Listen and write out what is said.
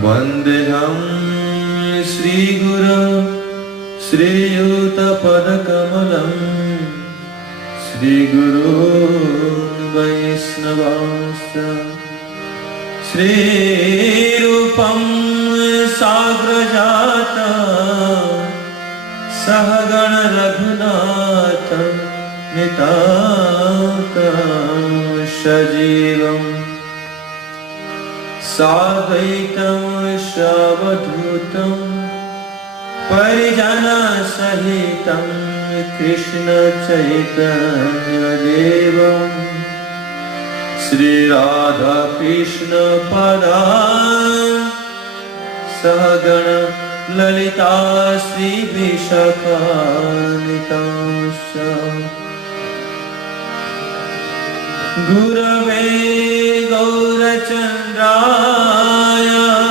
वन्देऽहं श्रीगुरौ श्रीयुतपदकमलं श्रीगुरून् वैष्णवांश्च श्रीरूपं साग्रजातं सहगण रघुनाथं नितान्तं सजीवम् साद्वैतं सावधूतं परिजनसहितं कृष्णचैतन्यदेवं श्रीराधाकृष्णपदा सहगण ललिता श्रीविशाखान्वितांश्च गुरवे गौरचन्द्राय